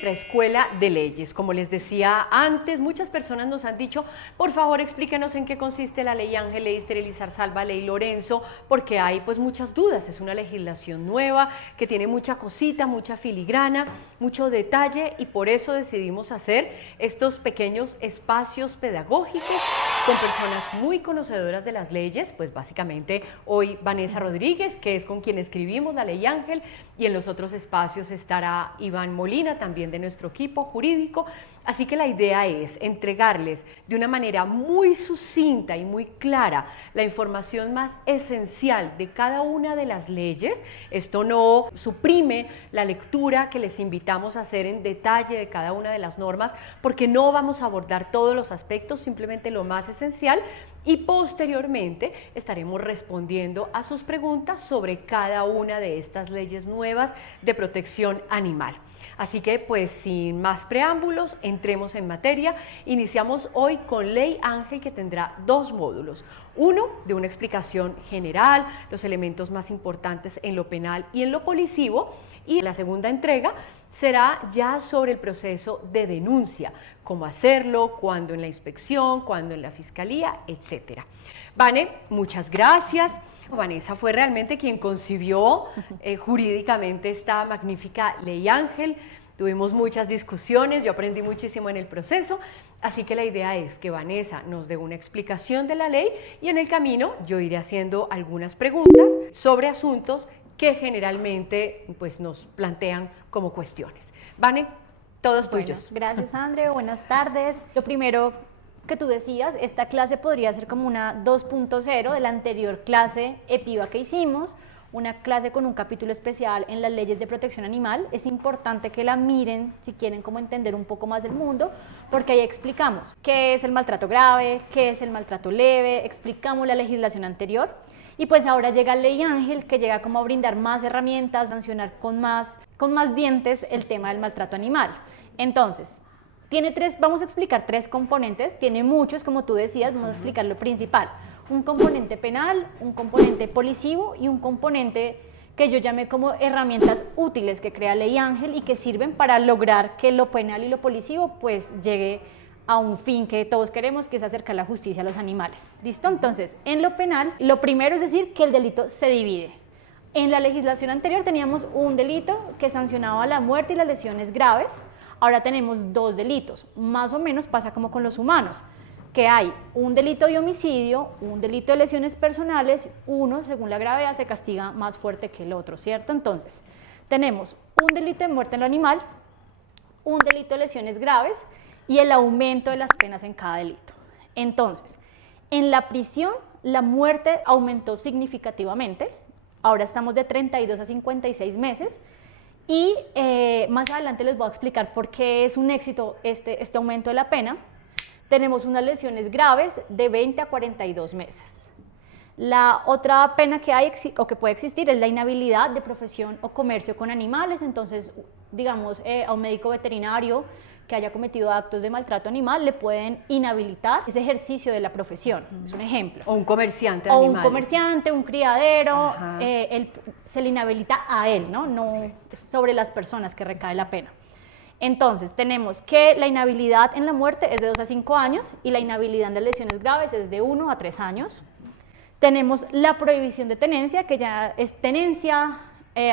nuestra escuela de leyes. Como les decía antes, muchas personas nos han dicho, por favor explíquenos en qué consiste la ley Ángel, ley Esterilizar Salva, ley Lorenzo, porque hay pues muchas dudas. Es una legislación nueva que tiene mucha cosita, mucha filigrana, mucho detalle, y por eso decidimos hacer estos pequeños espacios pedagógicos con personas muy conocedoras de las leyes. Pues básicamente hoy Vanessa Rodríguez, que es con quien escribimos la ley Ángel, y en los otros espacios estará Iván Molina, también de nuestro equipo jurídico. Así que la idea es entregarles de una manera muy sucinta y muy clara la información más esencial de cada una de las leyes. Esto no suprime la lectura que les invitamos a hacer en detalle de cada una de las normas, porque no vamos a abordar todos los aspectos, simplemente lo más esencial, y posteriormente estaremos respondiendo a sus preguntas sobre cada una de estas leyes nuevas de protección animal. Así que pues sin más preámbulos, entremos en materia. Iniciamos hoy con Ley Ángel, que tendrá dos módulos. Uno de una explicación general, los elementos más importantes en lo penal y en lo policivo, y la segunda entrega será ya sobre el proceso de denuncia, cómo hacerlo, cuándo en la inspección, cuándo en la fiscalía, etc. Vane, muchas gracias. Vanessa fue realmente quien concibió jurídicamente esta magnífica Ley Ángel. Tuvimos muchas discusiones, yo aprendí muchísimo en el proceso, así que la idea es que Vanessa nos dé una explicación de la ley y en el camino yo iré haciendo algunas preguntas sobre asuntos que generalmente pues, nos plantean como cuestiones. Vane, todos tuyos. Gracias, André, buenas tardes. Lo primero que tú decías, esta clase podría ser como una 2.0 de la anterior clase EPIVA que hicimos, una clase con un capítulo especial en las leyes de protección animal. Es importante que la miren si quieren como entender un poco más el mundo, porque ahí explicamos qué es el maltrato grave, qué es el maltrato leve, explicamos la legislación anterior. Y pues ahora llega Ley Ángel, que llega como a brindar más herramientas, sancionar con más dientes el tema del maltrato animal. Entonces, vamos a explicar tres componentes, tiene muchos, como tú decías, vamos a explicar lo principal. Un componente penal, un componente policivo y un componente que yo llamé como herramientas útiles que crea Ley Ángel y que sirven para lograr que lo penal y lo policivo pues llegue a un fin que todos queremos, que es acercar la justicia a los animales. ¿Listo? Entonces, en lo penal, lo primero es decir que el delito se divide. En la legislación anterior teníamos un delito que sancionaba la muerte y las lesiones graves. Ahora tenemos dos delitos. Más o menos pasa como con los humanos, que hay un delito de homicidio, un delito de lesiones personales, uno, según la gravedad, se castiga más fuerte que el otro, ¿cierto? Entonces, tenemos un delito de muerte en lo animal, un delito de lesiones graves y el aumento de las penas en cada delito. Entonces, en la prisión, la muerte aumentó significativamente, ahora estamos de 32 a 56 meses, y más adelante les voy a explicar por qué es un éxito este aumento de la pena. Tenemos unas lesiones graves de 20 a 42 meses. La otra pena que hay o que puede existir es la inhabilidad de profesión o comercio con animales. Entonces, digamos, a un médico veterinario que haya cometido actos de maltrato animal le pueden inhabilitar ese ejercicio de la profesión, es un ejemplo. O un comerciante o animal. Un comerciante, un criadero, se le inhabilita a él, no es sobre las personas que recae la pena. Entonces, tenemos que la inhabilidad en la muerte es de 2 a 5 años y la inhabilidad en las lesiones graves es de 1 a 3 años. Tenemos la prohibición de tenencia, que ya es tenencia,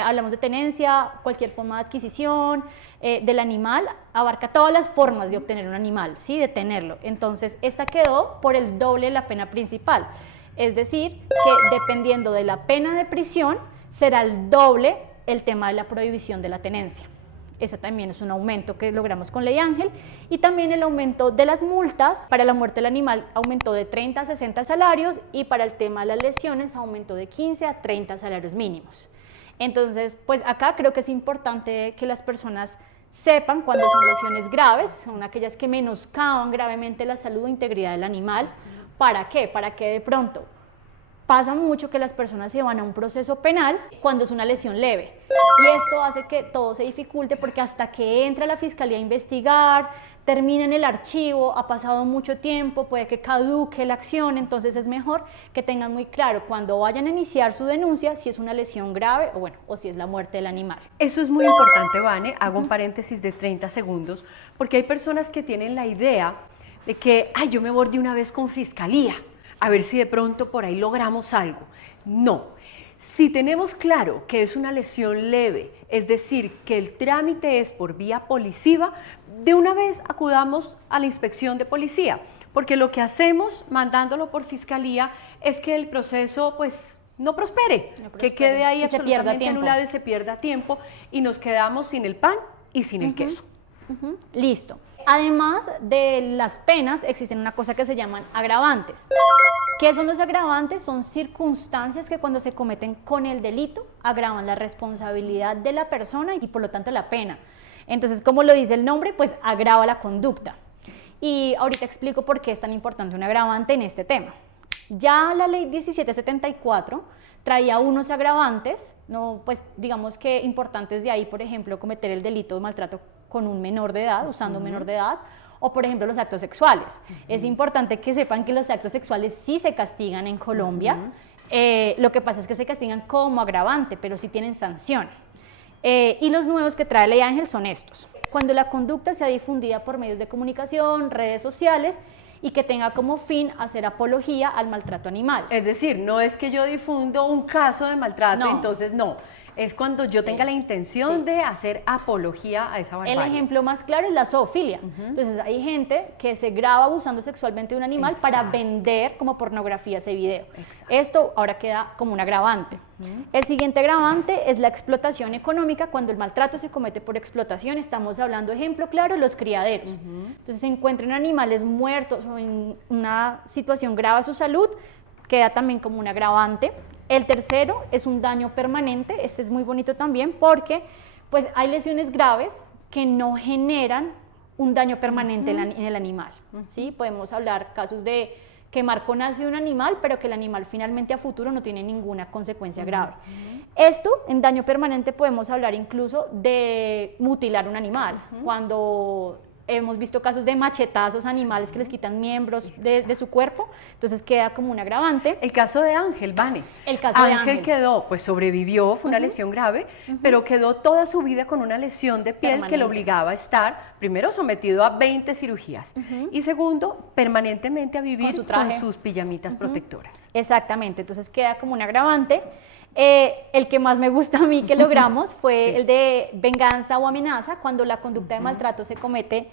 hablamos de tenencia, cualquier forma de adquisición del animal, abarca todas las formas de obtener un animal, ¿sí? De tenerlo. Entonces, esta quedó por el doble de la pena principal. Es decir, que dependiendo de la pena de prisión, será el doble el tema de la prohibición de la tenencia. Ese también es un aumento que logramos con Ley Ángel. Y también el aumento de las multas para la muerte del animal aumentó de 30 a 60 salarios y para el tema de las lesiones aumentó de 15 a 30 salarios mínimos. Entonces, pues acá creo que es importante que las personas sepan cuándo son lesiones graves, son aquellas que menoscaban gravemente la salud o integridad del animal. ¿Para qué? Para que de pronto Pasa mucho que las personas se van a un proceso penal cuando es una lesión leve y esto hace que todo se dificulte porque hasta que entra la fiscalía a investigar, termina en el archivo, ha pasado mucho tiempo, puede que caduque la acción, entonces es mejor que tengan muy claro cuando vayan a iniciar su denuncia si es una lesión grave o, bueno, o si es la muerte del animal. Eso es muy importante, Vane. Hago un paréntesis de 30 segundos porque hay personas que tienen la idea de que, ay, yo me voy de una vez con fiscalía, a ver si de pronto por ahí logramos algo. No, si tenemos claro que es una lesión leve, es decir, que el trámite es por vía policiva, de una vez acudamos a la inspección de policía, porque lo que hacemos mandándolo por fiscalía es que el proceso pues no prospere, que quede ahí absolutamente anulado y se pierda tiempo y nos quedamos sin el pan y sin el queso. Listo. Además de las penas, existen una cosa que se llaman agravantes. ¿Qué son los agravantes? Son circunstancias que cuando se cometen con el delito agravan la responsabilidad de la persona y por lo tanto la pena. Entonces, como lo dice el nombre, pues agrava la conducta. Y ahorita explico por qué es tan importante un agravante en este tema. Ya la ley 1774 traía unos agravantes, no, pues digamos que importantes de ahí, por ejemplo, cometer el delito de maltrato con un menor de edad, usando un menor de edad, o por ejemplo los actos sexuales. Es importante que sepan que los actos sexuales sí se castigan en Colombia, lo que pasa es que se castigan como agravante, pero sí tienen sanción. Y los nuevos que trae Ley Ángel son estos. Cuando la conducta sea difundida por medios de comunicación, redes sociales, y que tenga como fin hacer apología al maltrato animal. Es decir, no es que yo difundo un caso de maltrato, No. Entonces no, es cuando yo tenga la intención de hacer apología a esa barbarie. El ejemplo más claro es la zoofilia. Entonces hay gente que se graba abusando sexualmente de un animal para vender como pornografía ese video. Esto ahora queda como un agravante. El siguiente agravante es la explotación económica. Cuando el maltrato se comete por explotación, estamos hablando, ejemplo claro, los criaderos. Entonces se encuentran animales muertos o en una situación grave a su salud, queda también como un agravante. El tercero es un daño permanente. Este es muy bonito también porque pues, hay lesiones graves que no generan un daño permanente en el animal. ¿Sí? Podemos hablar casos de quemar con ácido un animal, pero que el animal finalmente a futuro no tiene ninguna consecuencia grave. Esto, en daño permanente, podemos hablar incluso de mutilar un animal, cuando hemos visto casos de machetazos a animales que les quitan miembros de su cuerpo, entonces queda como un agravante. El caso de Ángel, Vane. El caso de Ángel quedó, pues sobrevivió, fue una lesión grave, pero quedó toda su vida con una lesión de piel que lo obligaba a estar, primero, sometido a 20 cirugías y segundo, permanentemente a vivir con sus pijamitas protectoras. Exactamente, entonces queda como un agravante. El que más me gusta a mí que logramos fue el de venganza o amenaza, cuando la conducta de maltrato se comete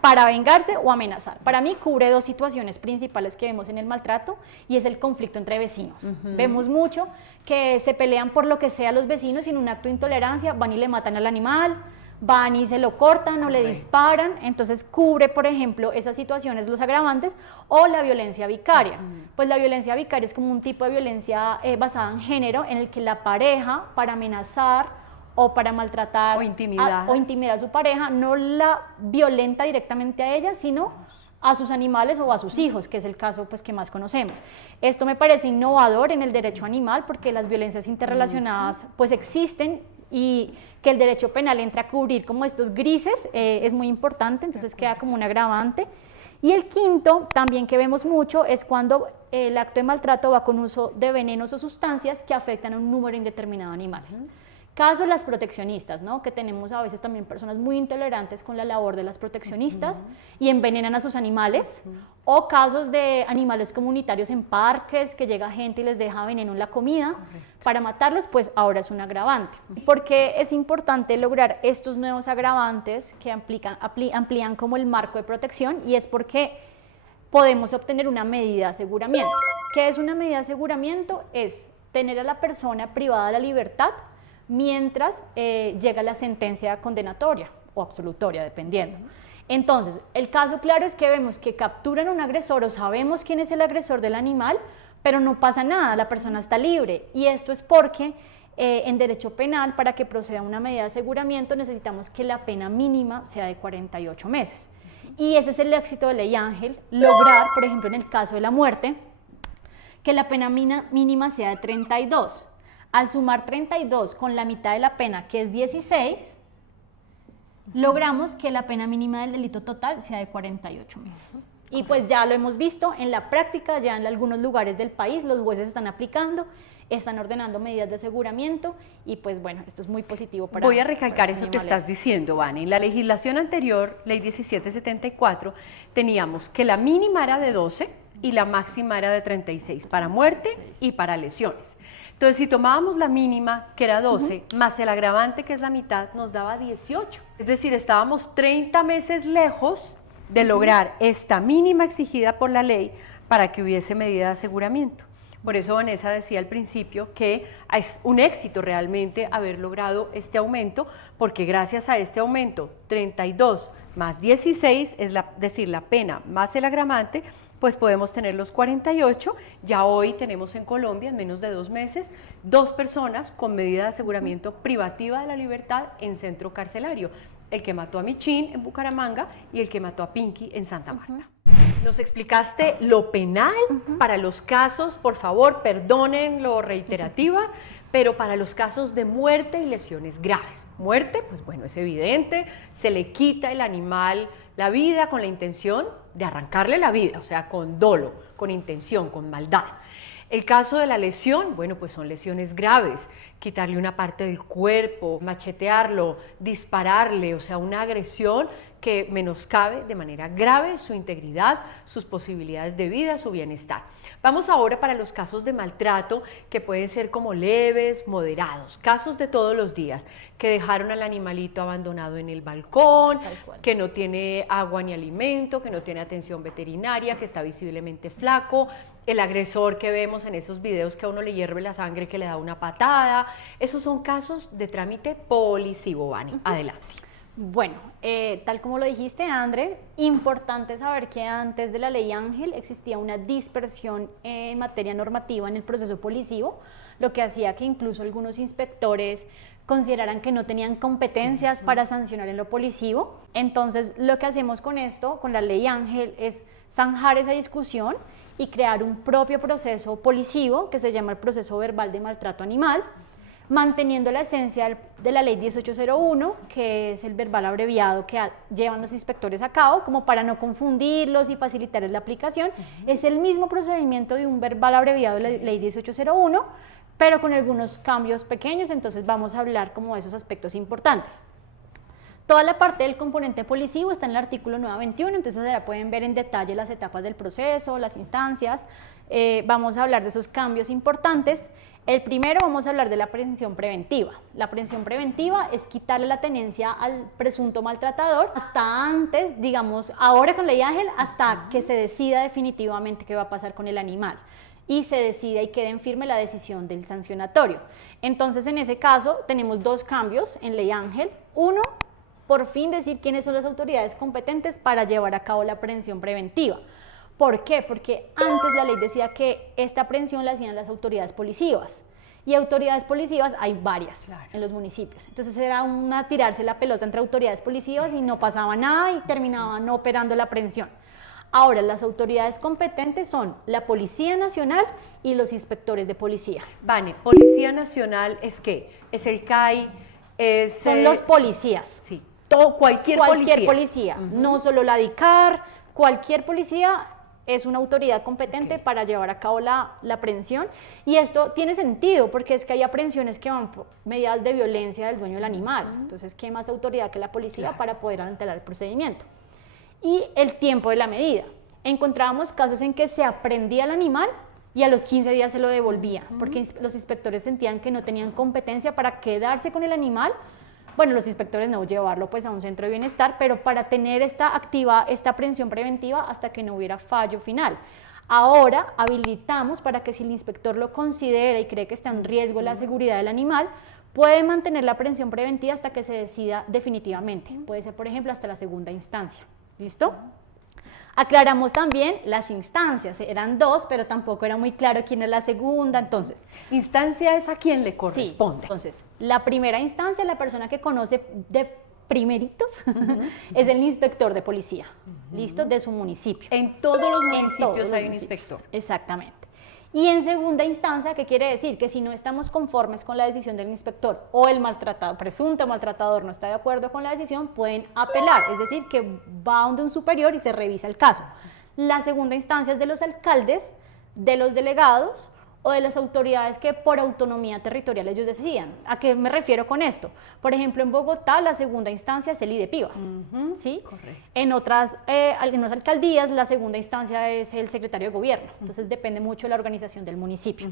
para vengarse o amenazar. Para mí cubre dos situaciones principales que vemos en el maltrato y es el conflicto entre vecinos. Vemos mucho que se pelean por lo que sea los vecinos y en un acto de intolerancia van y le matan al animal, van y se lo cortan o le disparan, entonces cubre, por ejemplo, esas situaciones, los agravantes, o la violencia vicaria. Pues la violencia vicaria es como un tipo de violencia basada en género, en el que la pareja, para amenazar o para maltratar o intimidar a su pareja, no la violenta directamente a ella, sino a sus animales o a sus hijos, que es el caso pues, que más conocemos. Esto me parece innovador en el derecho animal, porque las violencias interrelacionadas pues existen, y que el derecho penal entre a cubrir como estos grises es muy importante, entonces queda como un agravante. Y el quinto, también que vemos mucho, es cuando el acto de maltrato va con uso de venenos o sustancias que afectan a un número indeterminado de animales. Caso las proteccionistas, ¿no? Que tenemos a veces también personas muy intolerantes con la labor de las proteccionistas y envenenan a sus animales, o casos de animales comunitarios en parques, que llega gente y les deja veneno en la comida para matarlos, pues ahora es un agravante. Porque es importante lograr estos nuevos agravantes que amplían como el marco de protección, y es porque podemos obtener una medida de aseguramiento. ¿Qué es una medida de aseguramiento? Es tener a la persona privada de la libertad mientras llega la sentencia condenatoria o absolutoria, dependiendo. Entonces, el caso claro es que vemos que capturan a un agresor o sabemos quién es el agresor del animal, pero no pasa nada, la persona está libre. Y esto es porque en derecho penal, para que proceda una medida de aseguramiento, necesitamos que la pena mínima sea de 48 meses. Y ese es el éxito de Ley Ángel, lograr, por ejemplo, en el caso de la muerte, que la pena mínima sea de 32. Al sumar 32 con la mitad de la pena, que es 16, logramos que la pena mínima del delito total sea de 48 meses. Y pues ya lo hemos visto en la práctica, ya en algunos lugares del país los jueces están aplicando, están ordenando medidas de aseguramiento y pues bueno, esto es muy positivo para... Voy a recalcar eso que estás diciendo, Vane. En la legislación anterior, ley 1774, teníamos que la mínima era de 12 y la máxima era de 36 para muerte y para lesiones. Entonces, si tomábamos la mínima, que era 12, más el agravante, que es la mitad, nos daba 18. Es decir, estábamos 30 meses lejos de lograr esta mínima exigida por la ley para que hubiese medida de aseguramiento. Por eso Vanessa decía al principio que es un éxito realmente haber logrado este aumento, porque gracias a este aumento, 32 más 16, es decir, la pena más el agravante, pues podemos tener los 48. Ya hoy tenemos en Colombia, en menos de 2 meses, 2 personas con medida de aseguramiento privativa de la libertad en centro carcelario. El que mató a Michín en Bucaramanga y el que mató a Pinky en Santa Marta. Nos explicaste lo penal para los casos, por favor, perdonen lo reiterativa, pero para los casos de muerte y lesiones graves. Muerte, pues bueno, es evidente, se le quita el animal la vida con la intención de arrancarle la vida, o sea, con dolo, con intención, con maldad. El caso de la lesión, bueno, pues son lesiones graves, quitarle una parte del cuerpo, machetearlo, dispararle, o sea, una agresión que menoscabe de manera grave su integridad, sus posibilidades de vida, su bienestar. Vamos ahora para los casos de maltrato que pueden ser como leves, moderados, casos de todos los días, que dejaron al animalito abandonado en el balcón, que no tiene agua ni alimento, que no tiene atención veterinaria, que está visiblemente flaco, el agresor que vemos en esos videos que a uno le hierve la sangre, que le da una patada. Esos son casos de trámite policivo, Vani. Adelante. Bueno, tal como lo dijiste, André, importante saber que antes de la ley Ángel existía una dispersión en materia normativa en el proceso policivo, lo que hacía que incluso algunos inspectores consideraran que no tenían competencias para sancionar en lo policivo. Entonces, lo que hacemos con esto, con la ley Ángel, es zanjar esa discusión y crear un propio proceso policivo que se llama el proceso verbal de maltrato animal, manteniendo la esencia de la ley 1801, que es el verbal abreviado que llevan los inspectores a cabo, como para no confundirlos y facilitarles la aplicación. Es el mismo procedimiento de un verbal abreviado de la ley 1801, pero con algunos cambios pequeños, entonces vamos a hablar como de esos aspectos importantes. Toda la parte del componente policivo está en el artículo 921, entonces ya pueden ver en detalle las etapas del proceso, las instancias. Vamos a hablar de esos cambios importantes. El primero, vamos a hablar de la aprehensión preventiva. La aprehensión preventiva es quitarle la tenencia al presunto maltratador hasta antes, digamos, ahora con ley Ángel, hasta que se decida definitivamente qué va a pasar con el animal y se decida y quede en firme la decisión del sancionatorio. Entonces, en ese caso, tenemos 2 cambios en ley Ángel. Uno, por fin decir quiénes son las autoridades competentes para llevar a cabo la aprehensión preventiva. ¿Por qué? Porque antes la ley decía que esta aprehensión la hacían las autoridades policivas, y autoridades policivas hay varias en los municipios. Entonces era tirarse la pelota entre autoridades policivas y no pasaba nada y terminaba no operando la aprehensión. Ahora, las autoridades competentes son la Policía Nacional y los inspectores de policía. Vane, Policía Nacional ¿es qué? ¿Es el CAI? Son los policías. Sí, cualquier policía. No solo la DICAR, cualquier policía es una autoridad competente para llevar a cabo la aprehensión, y esto tiene sentido porque es que hay aprehensiones que van por medidas de violencia del dueño del animal. Entonces, ¿qué más autoridad que la policía para poder adelantar el procedimiento? Y el tiempo de la medida. Encontrábamos casos en que se aprendía el animal y a los 15 días se lo devolvía, porque los inspectores sentían que no tenían competencia para quedarse con el animal. Bueno, los inspectores no, llevarlo pues a un centro de bienestar, pero para tener esta aprehensión preventiva hasta que no hubiera fallo final. Ahora habilitamos para que si el inspector lo considera y cree que está en riesgo la seguridad del animal, puede mantener la aprehensión preventiva hasta que se decida definitivamente. Puede ser, por ejemplo, hasta la segunda instancia. ¿Listo? Aclaramos también las instancias, eran 2, pero tampoco era muy claro quién es la segunda. Entonces, instancia es a quien le corresponde. Sí, entonces, la primera instancia, la persona que conoce de primeritos, es el inspector de policía, ¿listo? De su municipio. En todos los municipios hay un inspector. Exactamente. Y en segunda instancia, ¿qué quiere decir? Que si no estamos conformes con la decisión del inspector o el maltratado, presunto maltratador no está de acuerdo con la decisión, pueden apelar, es decir, que va donde un superior y se revisa el caso. La segunda instancia es de los alcaldes, de los delegados o de las autoridades que por autonomía territorial ellos decidan. ¿A qué me refiero con esto? Por ejemplo, en Bogotá la segunda instancia es el IDEPIBA, ¿sí? Correcto. En otras alcaldías la segunda instancia es el secretario de gobierno, entonces depende mucho de la organización del municipio.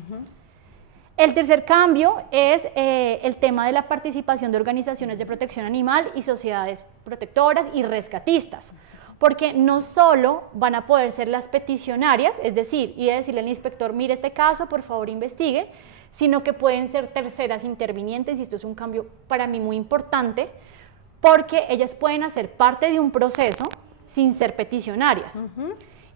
El tercer cambio es el tema de la participación de organizaciones de protección animal y sociedades protectoras y rescatistas, porque no solo van a poder ser las peticionarias, es decir, y decirle al inspector, mire este caso, por favor investigue, sino que pueden ser terceras intervinientes, y esto es un cambio para mí muy importante, porque ellas pueden hacer parte de un proceso sin ser peticionarias.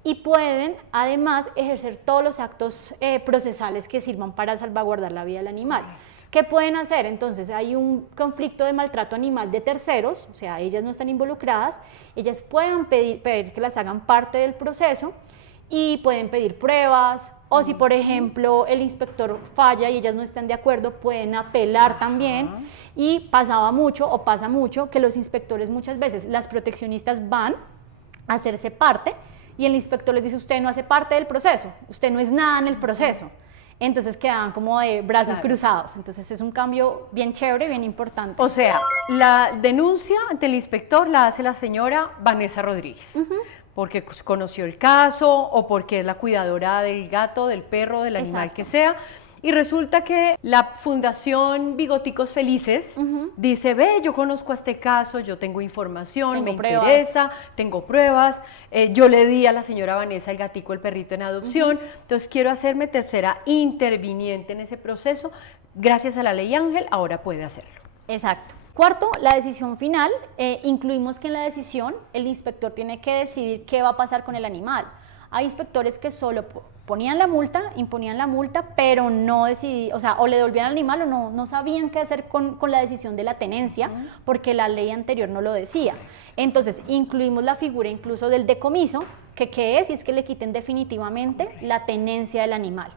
Y pueden además ejercer todos los actos procesales que sirvan para salvaguardar la vida del animal. ¿Qué pueden hacer? Entonces hay un conflicto de maltrato animal de terceros, o sea, ellas no están involucradas, ellas pueden pedir que las hagan parte del proceso y pueden pedir pruebas, o si por ejemplo el inspector falla y ellas no están de acuerdo, pueden apelar también. Y pasaba mucho o pasa mucho que los inspectores muchas veces, las proteccionistas van a hacerse parte y el inspector les dice, usted no hace parte del proceso, usted no es nada en el proceso. Entonces quedaban como de brazos cruzados. Entonces es un cambio bien chévere, bien importante. O sea, la denuncia ante el inspector la hace la señora Vanessa Rodríguez, porque conoció el caso o porque es la cuidadora del gato, del perro, del animal que sea. Y resulta que la Fundación Bigoticos Felices dice, ve, yo conozco este caso, yo tengo información, me interesa, tengo pruebas, yo le di a la señora Vanessa el gatico, el perrito en adopción, entonces quiero hacerme tercera interviniente en ese proceso, gracias a la Ley Ángel, ahora puede hacerlo. Exacto. Cuarto, la decisión final, incluimos que en la decisión el inspector tiene que decidir qué va a pasar con el animal. Hay inspectores que solo ponían la multa, imponían la multa, pero no decidían, o sea, o le devolvían al animal o no sabían qué hacer con la decisión de la tenencia, porque la ley anterior no lo decía. Entonces, incluimos la figura incluso del decomiso, que qué es, y es que le quiten definitivamente la tenencia del animal.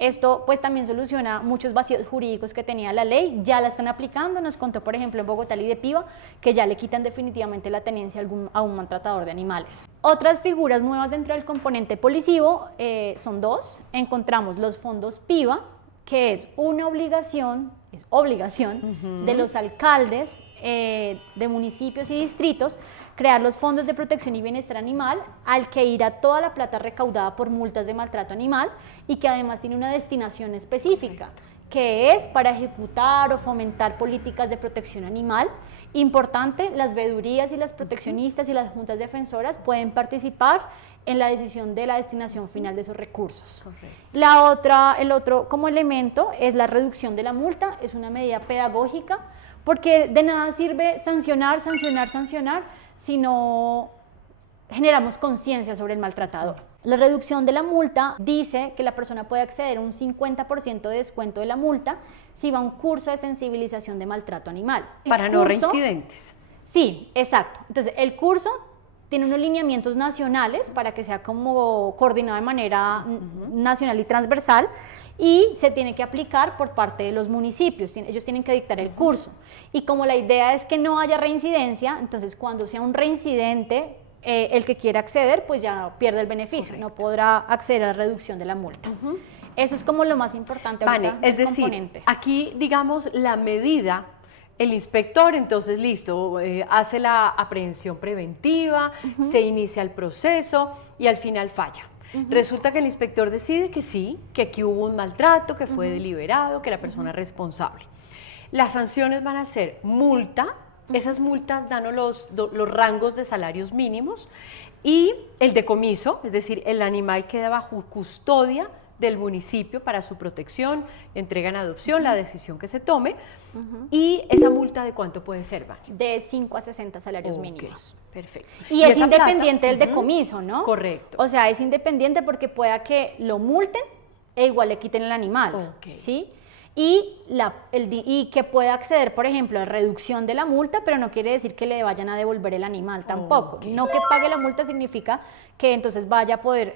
Esto pues también soluciona muchos vacíos jurídicos que tenía la ley, ya la están aplicando, nos contó por ejemplo en Bogotá el IDEPIBA que ya le quitan definitivamente la tenencia a un maltratador de animales. Otras figuras nuevas dentro del componente policivo son dos, encontramos los fondos PIVA, que es una obligación, de los alcaldes de municipios y distritos crear los fondos de protección y bienestar animal al que irá toda la plata recaudada por multas de maltrato animal y que además tiene una destinación específica, que es para ejecutar o fomentar políticas de protección animal. Importante, las veedurías y las proteccionistas y las juntas defensoras pueden participar en la decisión de la destinación final de esos recursos. El otro como elemento es la reducción de la multa, es una medida pedagógica, porque de nada sirve sancionar, si no generamos conciencia sobre el maltratador. La reducción de la multa dice que la persona puede acceder a un 50% de descuento de la multa si va a un curso de sensibilización de maltrato animal. Para no reincidentes. Sí, exacto. Entonces, el curso tiene unos lineamientos nacionales para que sea como coordinado de manera nacional y transversal, y se tiene que aplicar por parte de los municipios, ellos tienen que dictar el curso. Y como la idea es que no haya reincidencia, entonces cuando sea un reincidente, el que quiera acceder, pues ya pierde el beneficio, no podrá acceder a la reducción de la multa. Eso es como lo más importante. Vale, es decir, aquí digamos la medida, el inspector entonces listo, hace la aprehensión preventiva, se inicia el proceso y al final falla. Resulta que el inspector decide que sí, que aquí hubo un maltrato, que fue deliberado, que la persona es responsable. Las sanciones van a ser multa, esas multas dan los rangos de salarios mínimos, y el decomiso, es decir, el animal queda bajo custodia del municipio para su protección, entrega en adopción, la decisión que se tome. ¿Y esa multa de cuánto puede ser, Vani? De 5 a 60 salarios mínimos. Perfecto. Y es independiente del decomiso, ¿no? Correcto. O sea, es independiente porque pueda que lo multen e igual le quiten el animal, ¿sí? Y que pueda acceder, por ejemplo, a reducción de la multa, pero no quiere decir que le vayan a devolver el animal tampoco. No que pague la multa significa que entonces vaya a poder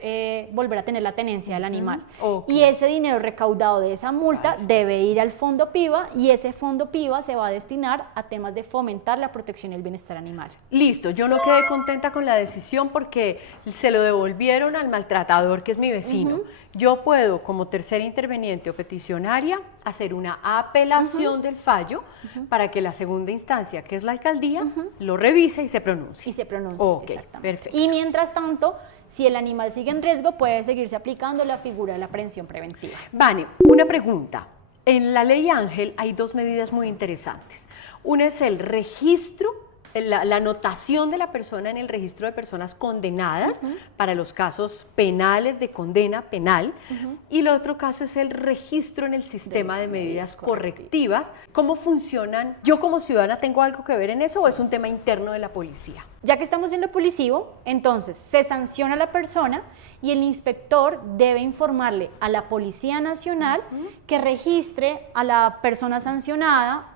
volver a tener la tenencia del animal. Ok. Y ese dinero recaudado de esa multa debe ir al fondo PIVA, y ese fondo PIVA se va a destinar a temas de fomentar la protección y el bienestar animal. Listo, yo no quedé contenta con la decisión porque se lo devolvieron al maltratador, que es mi vecino. Yo puedo, como tercera interveniente o peticionaria, hacer una apelación del fallo para que la segunda instancia, que es la alcaldía, lo revise y se pronuncie. Y se pronuncia, Ok, exactamente. perfecto. Y mientras tanto, si el animal sigue en riesgo, puede seguirse aplicando la figura de la aprehensión preventiva. Vane, una pregunta. En la ley Ángel hay dos medidas muy interesantes. Una es el registro, la anotación de la persona en el registro de personas condenadas para los casos penales de condena penal, y el otro caso es el registro en el sistema de medidas correctivas. ¿Cómo funcionan? ¿Yo como ciudadana tengo algo que ver en eso o es un tema interno de la policía? Ya que estamos en lo policivo, entonces se sanciona a la persona y el inspector debe informarle a la Policía Nacional que registre a la persona sancionada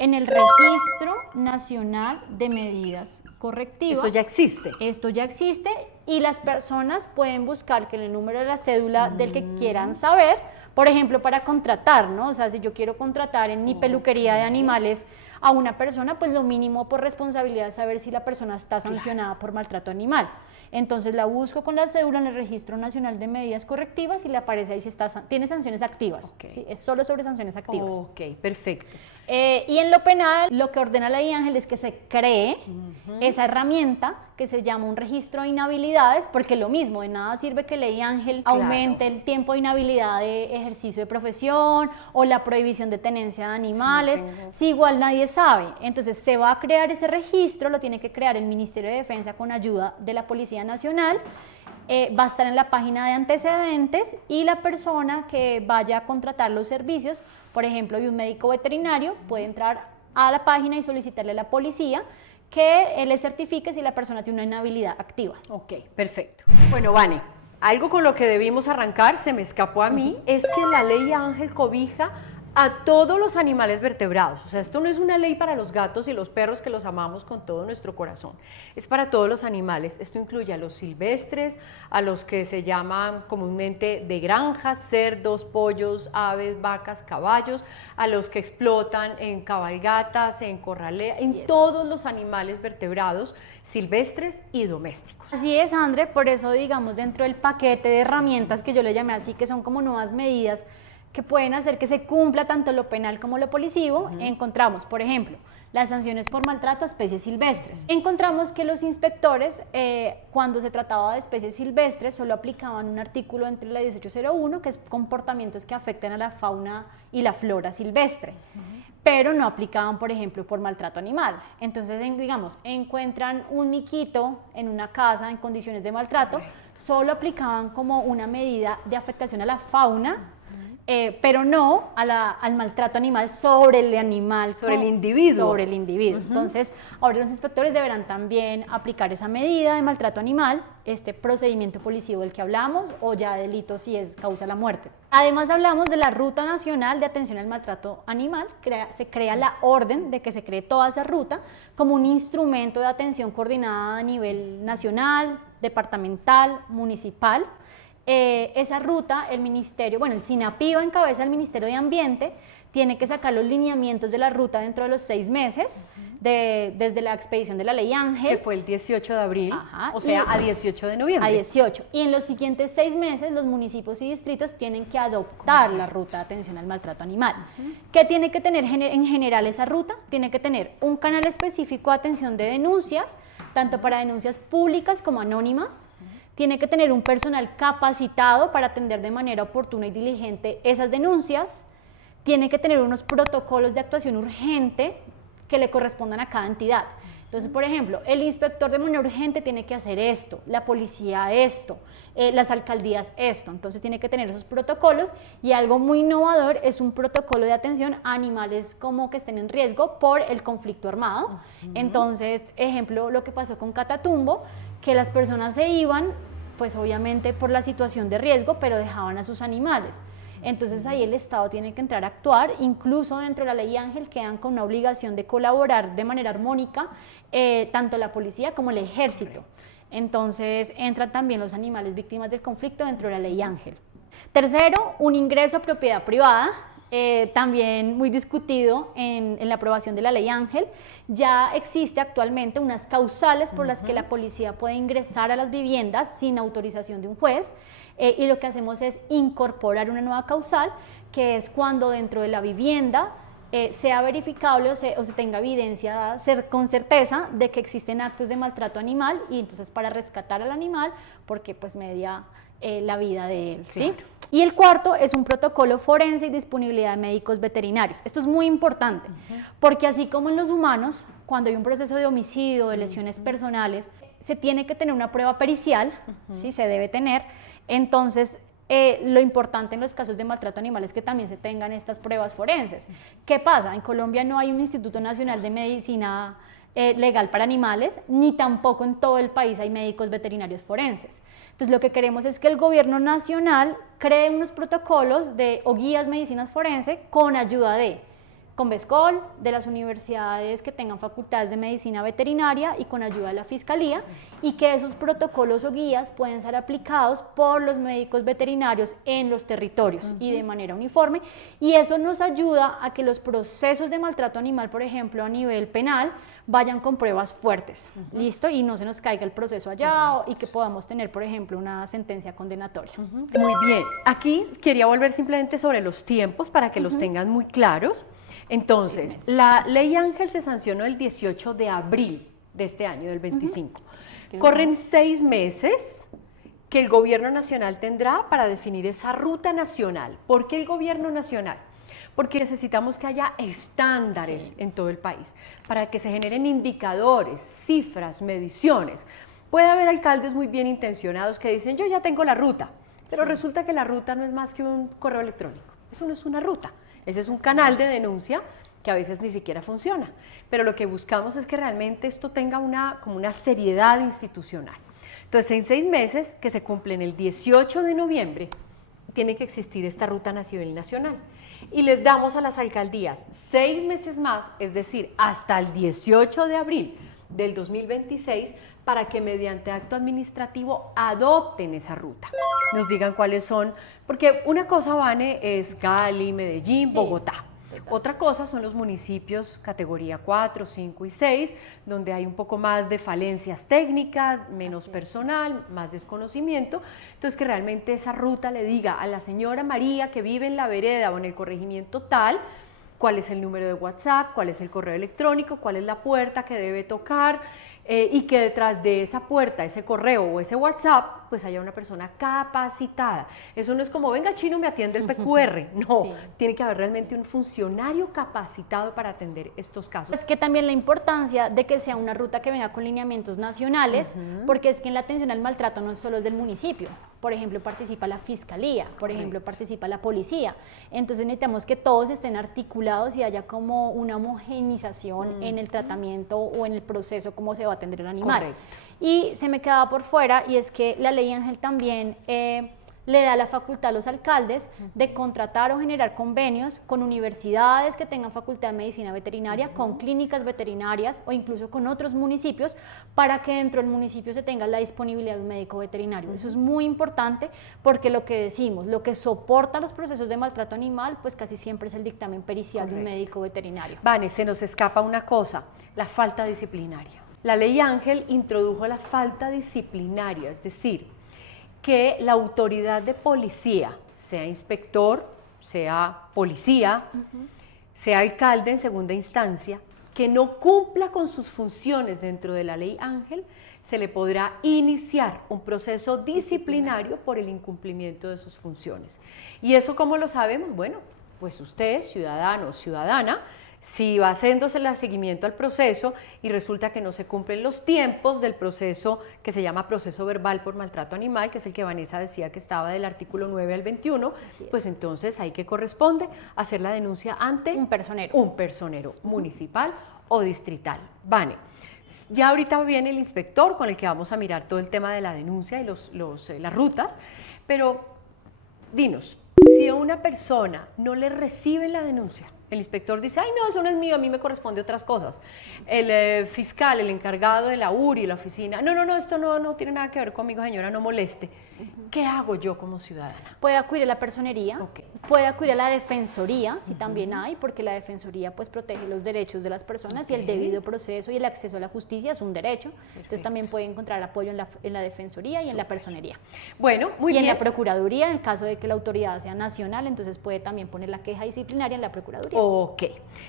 en el Registro Nacional de Medidas Correctivas. Eso ya existe. Esto ya existe, y las personas pueden buscar que en el número de la cédula del que quieran saber, por ejemplo, para contratar, ¿no? O sea, si yo quiero contratar en mi peluquería de animales a una persona, pues lo mínimo por responsabilidad es saber si la persona está sancionada por maltrato animal. Entonces la busco con la cédula en el Registro Nacional de Medidas Correctivas y le aparece ahí si está, tiene sanciones activas. ¿Sí? Es solo sobre sanciones activas. Ok, perfecto. Y en lo penal, lo que ordena la ley Ángel es que se cree esa herramienta que se llama un registro de inhabilidades, porque lo mismo, de nada sirve que ley Ángel aumente el tiempo de inhabilidad de ejercicio de profesión o la prohibición de tenencia de animales, si igual nadie sabe. Entonces se va a crear ese registro, lo tiene que crear el Ministerio de Defensa con ayuda de la Policía Nacional. Va a estar en la página de antecedentes, y la persona que vaya a contratar los servicios, por ejemplo, de un médico veterinario, puede entrar a la página y solicitarle a la policía que le certifique si la persona tiene una inhabilidad activa. Ok, perfecto. Bueno, Vane, algo con lo que debimos arrancar, se me escapó a mí, es que la ley Ángel cobija a todos los animales vertebrados. O sea, esto no es una ley para los gatos y los perros, que los amamos con todo nuestro corazón. Es para todos los animales. Esto incluye a los silvestres, a los que se llaman comúnmente de granjas, cerdos, pollos, aves, vacas, caballos, a los que explotan en cabalgatas, en corraleas, en todos los animales vertebrados, silvestres y domésticos. Así es, André, por eso, digamos, dentro del paquete de herramientas que yo le llamé así, que son como nuevas medidas que pueden hacer que se cumpla tanto lo penal como lo policivo, encontramos, por ejemplo, las sanciones por maltrato a especies silvestres. Encontramos que los inspectores, cuando se trataba de especies silvestres, solo aplicaban un artículo entre la 1801, que es comportamientos que afecten a la fauna y la flora silvestre, pero no aplicaban, por ejemplo, por maltrato animal. Entonces, digamos, encuentran un miquito en una casa en condiciones de maltrato, solo aplicaban como una medida de afectación a la fauna, pero no al maltrato animal sobre el animal. Sobre el individuo. Sobre el individuo. Entonces, ahora los inspectores deberán también aplicar esa medida de maltrato animal, este procedimiento policivo del que hablamos, o ya delito si es causa la muerte. Además, hablamos de la Ruta Nacional de Atención al Maltrato Animal. Se crea la orden de que se cree toda esa ruta como un instrumento de atención coordinada a nivel nacional, departamental, municipal. Esa ruta, el ministerio, bueno, el SINAPIVA en cabeza del Ministerio de Ambiente, tiene que sacar los lineamientos de la ruta dentro de los 6 meses, desde la expedición de la ley Ángel. Que fue el 18 de abril, o sea, a 18 de noviembre. A 18. Y en los siguientes 6 meses, los municipios y distritos tienen que adoptar la ruta de atención al maltrato animal. ¿Qué tiene que tener en general esa ruta? Tiene que tener un canal específico de atención de denuncias, tanto para denuncias públicas como anónimas. Tiene que tener un personal capacitado para atender de manera oportuna y diligente esas denuncias. Tiene que tener unos protocolos de actuación urgente que le correspondan a cada entidad. Entonces, por ejemplo, el inspector de manera urgente tiene que hacer esto, la policía esto, las alcaldías esto. Entonces tiene que tener esos protocolos, y algo muy innovador es un protocolo de atención a animales como que estén en riesgo por el conflicto armado. Entonces, ejemplo, lo que pasó con Catatumbo, que las personas se iban, pues obviamente por la situación de riesgo, pero dejaban a sus animales. Entonces ahí el Estado tiene que entrar a actuar, incluso dentro de la ley Ángel quedan con una obligación de colaborar de manera armónica, tanto la policía como el ejército. Entonces entran también los animales víctimas del conflicto dentro de la ley Ángel. Tercero, un ingreso a propiedad privada, también muy discutido en la aprobación de la ley Ángel. Ya existe actualmente unas causales por las que la policía puede ingresar a las viviendas sin autorización de un juez, y lo que hacemos es incorporar una nueva causal, que es cuando dentro de la vivienda sea verificable o se tenga evidencia con certeza de que existen actos de maltrato animal, y entonces para rescatar al animal porque pues media la vida de él, ¿sí? Claro. Y el cuarto es un protocolo forense y disponibilidad de médicos veterinarios. Esto es muy importante, porque así como en los humanos, cuando hay un proceso de homicidio, de lesiones personales, se tiene que tener una prueba pericial, ¿sí? Se debe tener. Entonces, lo importante en los casos de maltrato animal es que también se tengan estas pruebas forenses. ¿Qué pasa? En Colombia no hay un Instituto Nacional de Medicina legal para animales, ni tampoco en todo el país hay médicos veterinarios forenses. Entonces lo que queremos es que el gobierno nacional cree unos protocolos o guías medicinas forense con ayuda de Convescol, de las universidades que tengan facultades de medicina veterinaria y con ayuda de la fiscalía, y que esos protocolos o guías pueden ser aplicados por los médicos veterinarios en los territorios y de manera uniforme, y eso nos ayuda a que los procesos de maltrato animal, por ejemplo, a nivel penal, vayan con pruebas fuertes, ¿listo? Y no se nos caiga el proceso allá y que podamos tener, por ejemplo, una sentencia condenatoria. Muy bien, aquí quería volver simplemente sobre los tiempos para que los tengan muy claros. Entonces, la ley Ángel se sancionó el 18 de abril de este año, del 25. Corren 6 meses que el gobierno nacional tendrá para definir esa ruta nacional. ¿Por qué el gobierno nacional? Porque necesitamos que haya estándares en todo el país, para que se generen indicadores, cifras, mediciones. Puede haber alcaldes muy bien intencionados que dicen, yo ya tengo la ruta, pero resulta que la ruta no es más que un correo electrónico. Eso no es una ruta. Ese es un canal de denuncia que a veces ni siquiera funciona, pero lo que buscamos es que realmente esto tenga como una seriedad institucional. Entonces, en 6 meses, que se cumplen el 18 de noviembre, tiene que existir esta ruta a nivel nacional. Y les damos a las alcaldías 6 meses más, es decir, hasta el 18 de abril del 2026, para que mediante acto administrativo adopten esa ruta. Nos digan cuáles son, porque una cosa, Vane, es Cali, Medellín, Bogotá. Otra cosa son los municipios categoría 4, 5 y 6, donde hay un poco más de falencias técnicas, menos personal, más desconocimiento. Entonces, que realmente esa ruta le diga a la señora María que vive en la vereda o en el corregimiento tal, cuál es el número de WhatsApp, cuál es el correo electrónico, cuál es la puerta que debe tocar, y que detrás de esa puerta, ese correo o ese WhatsApp, pues haya una persona capacitada. Eso no es como, venga chino, me atiende el PQR. No, tiene que haber realmente un funcionario capacitado para atender estos casos. Es que también la importancia de que sea una ruta que venga con lineamientos nacionales, porque es que en la atención al maltrato no solo es del municipio. Por ejemplo, participa la fiscalía, por ejemplo, participa la policía. Entonces necesitamos que todos estén articulados y haya como una homogenización en el tratamiento o en el proceso, cómo se va a atender el animal. Correcto. Y se me quedaba por fuera, y es que la ley Ángel también le da la facultad a los alcaldes de contratar o generar convenios con universidades que tengan facultad de medicina veterinaria, con clínicas veterinarias o incluso con otros municipios, para que dentro del municipio se tenga la disponibilidad de un médico veterinario. Eso es muy importante, porque lo que decimos, lo que soporta los procesos de maltrato animal, pues casi siempre es el dictamen pericial de un médico veterinario. Vane, se nos escapa una cosa, la falta disciplinaria. La ley Ángel introdujo la falta disciplinaria, es decir, que la autoridad de policía, sea inspector, sea policía, sea alcalde en segunda instancia, que no cumpla con sus funciones dentro de la ley Ángel, se le podrá iniciar un proceso disciplinario por el incumplimiento de sus funciones. ¿Y eso cómo lo sabemos? Bueno, pues usted, ciudadano o ciudadana, si va haciéndose el seguimiento al proceso y resulta que no se cumplen los tiempos del proceso que se llama proceso verbal por maltrato animal, que es el que Vanessa decía que estaba del artículo 9 al 21, pues entonces ahí que corresponde hacer la denuncia ante un personero municipal o distrital. Vane, ya ahorita viene el inspector con el que vamos a mirar todo el tema de la denuncia y las rutas, pero dinos, si a una persona no le reciben la denuncia, El inspector dice, ay no, eso no es mío, a mí me corresponde otras cosas. El fiscal, el encargado de la URI, la oficina, no, esto no tiene nada que ver conmigo, señora, no moleste. ¿Qué hago yo como ciudadana? Puede acudir a la personería, Ok. puede acudir a la defensoría, si también hay, porque la defensoría pues protege los derechos de las personas y el Ok. debido proceso y el acceso a la justicia es un derecho. Entonces Perfecto. también puede encontrar apoyo en la defensoría y en la personería. Bueno, muy y en bien. la procuraduría, en el caso de que la autoridad sea nacional, entonces puede también poner la queja disciplinaria en la procuraduría. Ok,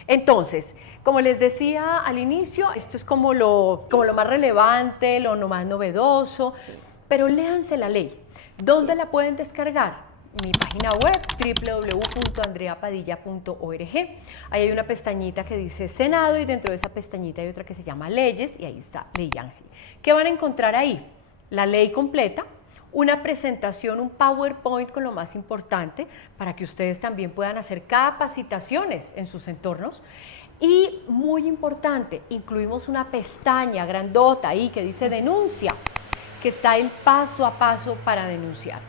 entonces, como les decía al inicio, esto es como lo más relevante, lo más novedoso, Sí. pero léanse la ley. ¿Dónde Así la es. pueden descargar? Mi página web, www.andreapadilla.org. Ahí hay una pestañita que dice Senado y dentro de esa pestañita hay otra que se llama Leyes y ahí está Ley Ángel. ¿Qué van a encontrar ahí? La ley completa, una presentación, un PowerPoint con lo más importante para que ustedes también puedan hacer capacitaciones en sus entornos. Y muy importante, incluimos una pestaña grandota ahí que dice denuncia, que está el paso a paso para denunciar.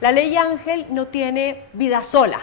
La ley Ángel no tiene vida sola.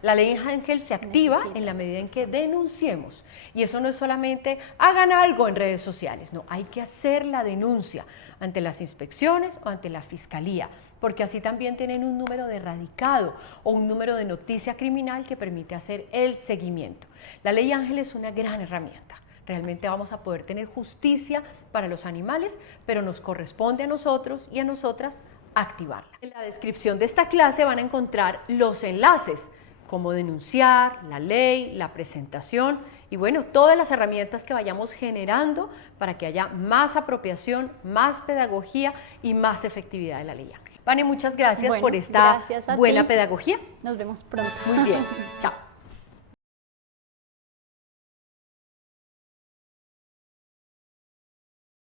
La ley Ángel se activa Necesita en la las medida en que personas. denunciemos. Y eso no es solamente hagan algo en redes sociales, no, hay que hacer la denuncia ante las inspecciones o ante la fiscalía, porque así también tienen un número de radicado o un número de noticia criminal que permite hacer el seguimiento. La ley Ángel es una gran herramienta. Realmente vamos a poder tener justicia para los animales, pero nos corresponde a nosotros y a nosotras activarla. En la descripción de esta clase van a encontrar los enlaces, cómo denunciar, la ley, la presentación y bueno, todas las herramientas que vayamos generando para que haya más apropiación, más pedagogía y más efectividad de la ley Ángel. Vane, muchas gracias Bueno, por esta gracias a buena ti. pedagogía. Nos vemos pronto. Muy bien, chao.